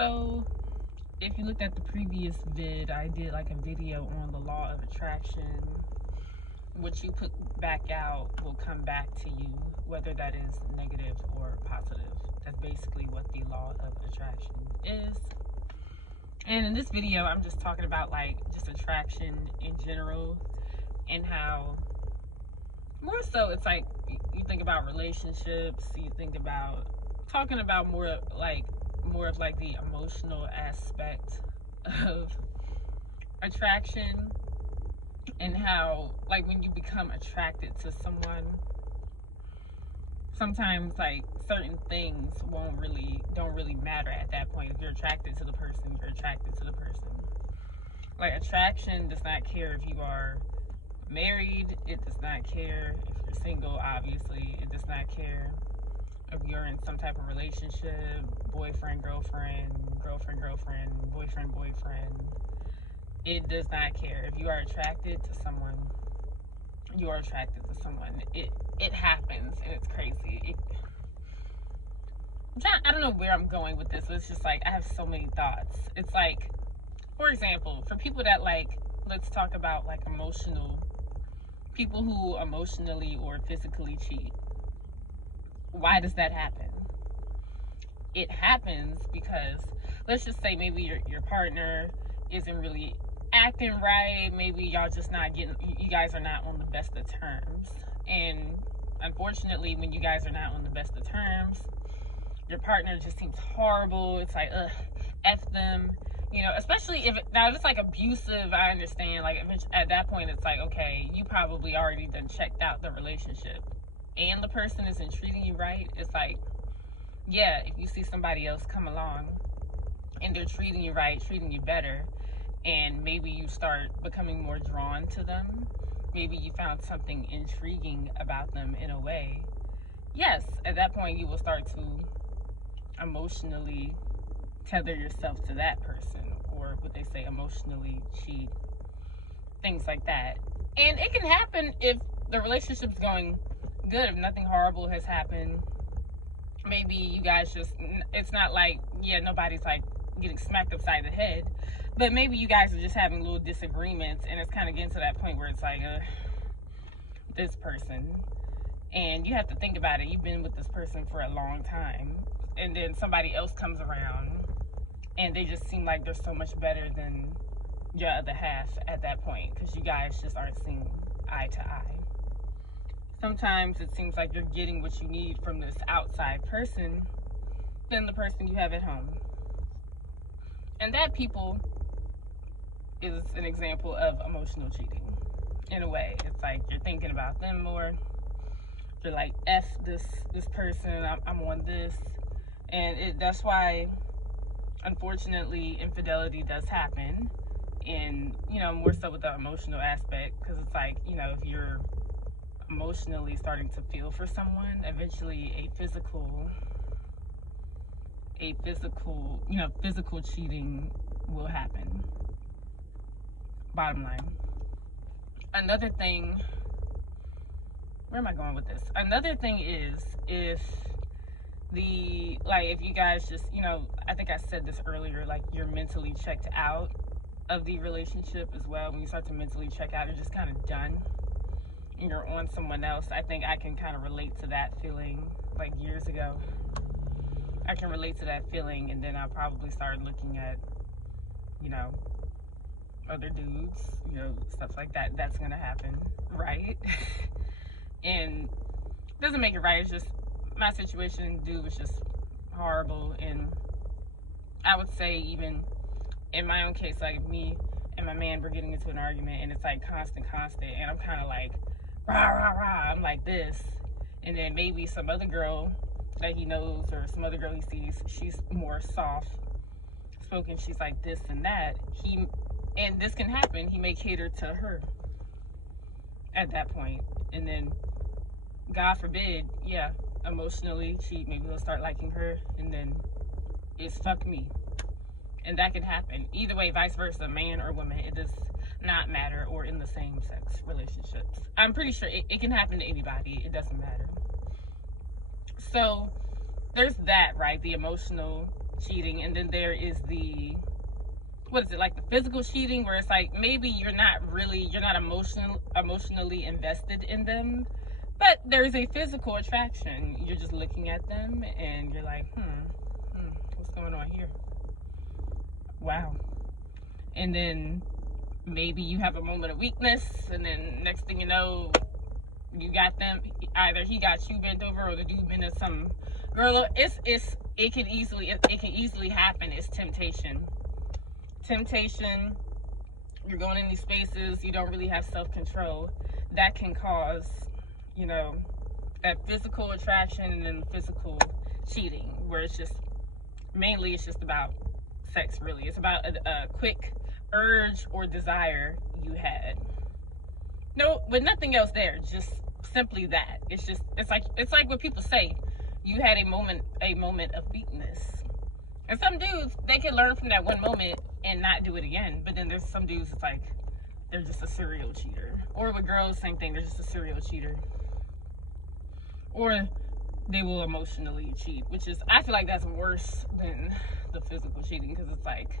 So if you looked at the previous vid, I did like a video on the law of attraction. What you put back out will come back to you, whether that is negative or positive. That's basically what the law of attraction is. And in this video, I'm just talking about like just attraction in general, and how more so it's like you think about relationships, you think about talking about more of like the emotional aspect of attraction, and how like when you become attracted to someone, sometimes like certain things don't really matter at that point. If you're attracted to the person, you're attracted to the person. Like, attraction does not care if you are married, it does not care if you're single, obviously. It does not care if you're in some type of relationship, boyfriend, girlfriend, boyfriend, boyfriend. It does not care. If you are attracted to someone, you are attracted to someone. It happens, and it's crazy. I don't know where I'm going with this, but it's just like I have so many thoughts. It's like, for example, for people that like, let's talk about like people who emotionally or physically cheat. Why does that happen? It happens because, let's just say maybe your partner isn't really acting right. Maybe you guys are not on the best of terms. And unfortunately, when you guys are not on the best of terms, your partner just seems horrible. It's like, F them. You know, especially if it's like abusive, I understand. Like, at that point, it's like, okay, you probably already done checked out the relationship, and the person isn't treating you right. It's like, yeah, if you see somebody else come along and they're treating you right, treating you better, and maybe you start becoming more drawn to them, maybe you found something intriguing about them in a way, yes, at that point you will start to emotionally tether yourself to that person, or what they say, emotionally cheat, things like that. And it can happen if the relationship's going good, if nothing horrible has happened. Maybe you guys just, it's not like, yeah, nobody's like getting smacked upside the head, but maybe you guys are just having little disagreements, and it's kind of getting to that point where it's like, this person, and you have to think about it, you've been with this person for a long time, and then somebody else comes around and they just seem like they're so much better than your other half at that point, because you guys just aren't seeing eye to eye. Sometimes it seems like you're getting what you need from this outside person than the person you have at home. And that, people, is an example of emotional cheating. In a way, it's like you're thinking about them more. You're like, F this person, I'm on this. And that's why, unfortunately, infidelity does happen. And, you know, more so with the emotional aspect, because it's like, you know, if you're emotionally starting to feel for someone, eventually a physical cheating will happen. Bottom line. Another thing, where am I going with this? Another thing is, if you guys just, you know, I think I said this earlier, like, you're mentally checked out of the relationship as well. When you start to mentally check out, you're just kind of done and you're on someone else. I think I can kind of relate to that feeling, like, years ago. I can relate to that feeling, and then I'll probably start looking at, you know, other dudes, you know, stuff like that. That's gonna happen, right? And it doesn't make it right. It's just my situation. Dude was just horrible, and I would say, even in my own case, like, me and my man were getting into an argument, and it's like constant, and I'm kind of like, rah, rah, rah. I'm like this, and then maybe some other girl that he knows, or some other girl he sees, she's more soft spoken, she's like this and that. And this can happen, he may cater to her at that point, and then, God forbid, yeah, emotionally cheat. Maybe he'll start liking her, and then it's fuck me. And that can happen either way, vice versa, man or woman. It does not matter, or in the same sex relationships. I'm pretty sure it can happen to anybody. It doesn't matter. So there's that, right? The emotional cheating, and then there is the, what is it, like the physical cheating, where it's like maybe you're not emotionally invested in them, but there's a physical attraction. You're just looking at them and you're like, what's going on here? Wow. And then maybe you have a moment of weakness, and then next thing you know, you got them, either he got you bent over or the dude bent to some girl. It can easily happen. It's temptation. You're going in these spaces, you don't really have self-control. That can cause, you know, that physical attraction and then physical cheating, where it's just about sex, really. It's about a quick urge or desire you had. No, with nothing else there, just simply that. It's like what people say, you had a moment of weakness. And some dudes, they can learn from that one moment and not do it again. But then there's some dudes, it's like they're just a serial cheater. Or with girls, same thing, they're just a serial cheater. Or they will emotionally cheat, which is, I feel like that's worse than the physical cheating, because it's like,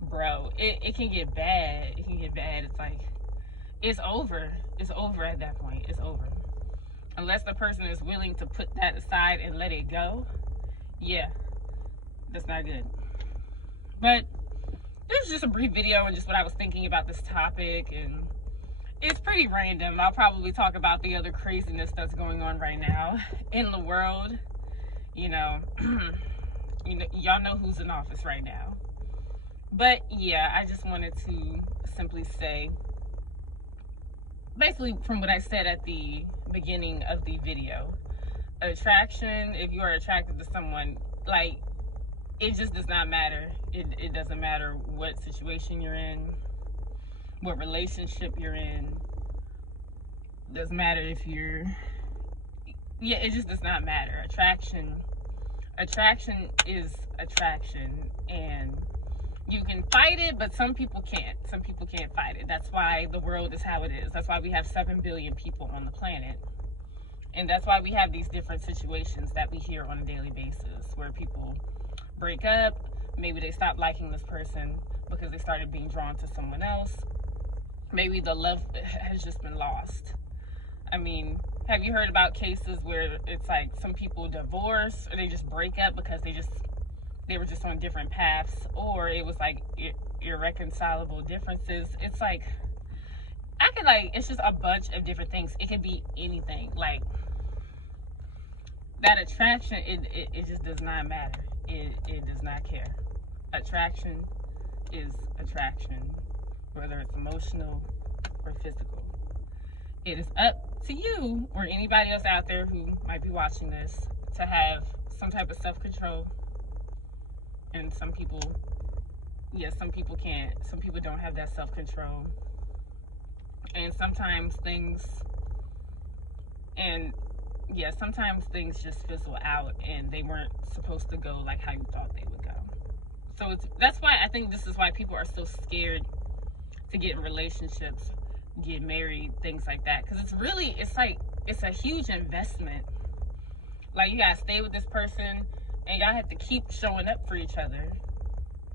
bro, it can get bad. It can get bad. It's like, it's over. It's over at that point. It's over. Unless the person is willing to put that aside and let it go, yeah, that's not good. But this is just a brief video and just what I was thinking about this topic, and it's pretty random. I'll probably talk about the other craziness that's going on right now in the world. You know, y'all know who's in office right now. But yeah, I just wanted to simply say, basically from what I said at the beginning of the video, attraction, if you are attracted to someone, like, it just does not matter. It doesn't matter what situation you're in, what relationship you're in. It doesn't matter if you're, yeah, it just does not matter. Attraction is attraction, and you can fight it, but some people can't. Some people can't fight it. That's why the world is how it is. That's why we have 7 billion people on the planet. And that's why we have these different situations that we hear on a daily basis, where people break up, maybe they stop liking this person because they started being drawn to someone else. Maybe the love has just been lost. I mean, have you heard about cases where it's like some people divorce, or they just break up because they were just on different paths, or it was like irreconcilable differences? It's like, it's just a bunch of different things. It can be anything. Like, that attraction, it just does not matter. It does not care. Attraction is attraction, whether it's emotional or physical. It is up to you or anybody else out there who might be watching this to have some type of self-control. And some people can't. Some people don't have that self-control. And sometimes things just fizzle out, and they weren't supposed to go like how you thought they would go. So that's why I think this is why people are so scared to get in relationships, get married, things like that. Because it's a huge investment. Like, you gotta stay with this person, and y'all have to keep showing up for each other.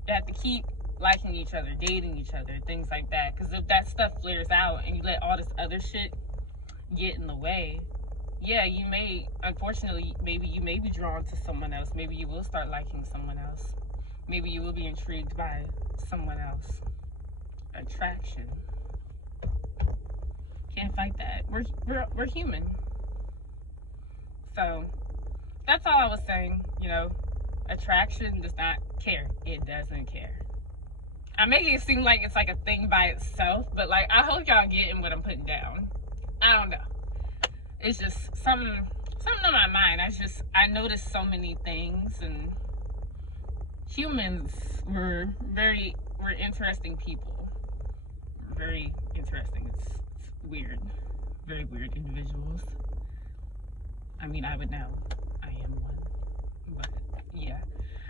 You have to keep liking each other, dating each other, things like that. Because if that stuff flares out and you let all this other shit get in the way, yeah, you may, unfortunately, maybe you may be drawn to someone else. Maybe you will start liking someone else. Maybe you will be intrigued by someone else. Attraction. Can't fight that. We're human. So that's all I was saying. You know, attraction does not care. It doesn't care. I'm making it seem like it's like a thing by itself, but like, I hope y'all getting what I'm putting down. I don't know. It's just something on my mind. I noticed so many things, and humans were interesting people. Very interesting. It's weird. Very weird individuals. I mean, I would know. I am one. But yeah.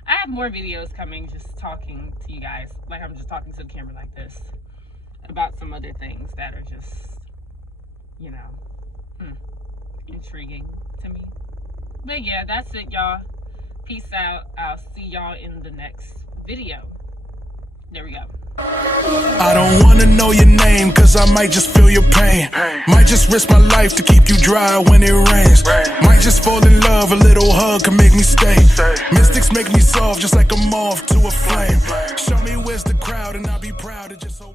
I have more videos coming, just talking to you guys. Like, I'm just talking to the camera like this. About some other things that are just, you know, intriguing to me. But yeah, that's it, y'all. Peace out. I'll see y'all in the next video. There we go. I don't wanna know your name, cause I might just feel your pain. Might just risk my life to keep you dry when it rains. Might just fall in love, a little hug can make me stay. Mystics make me soft, just like a moth to a flame. Show me where's the crowd and I'll be proud to just obey.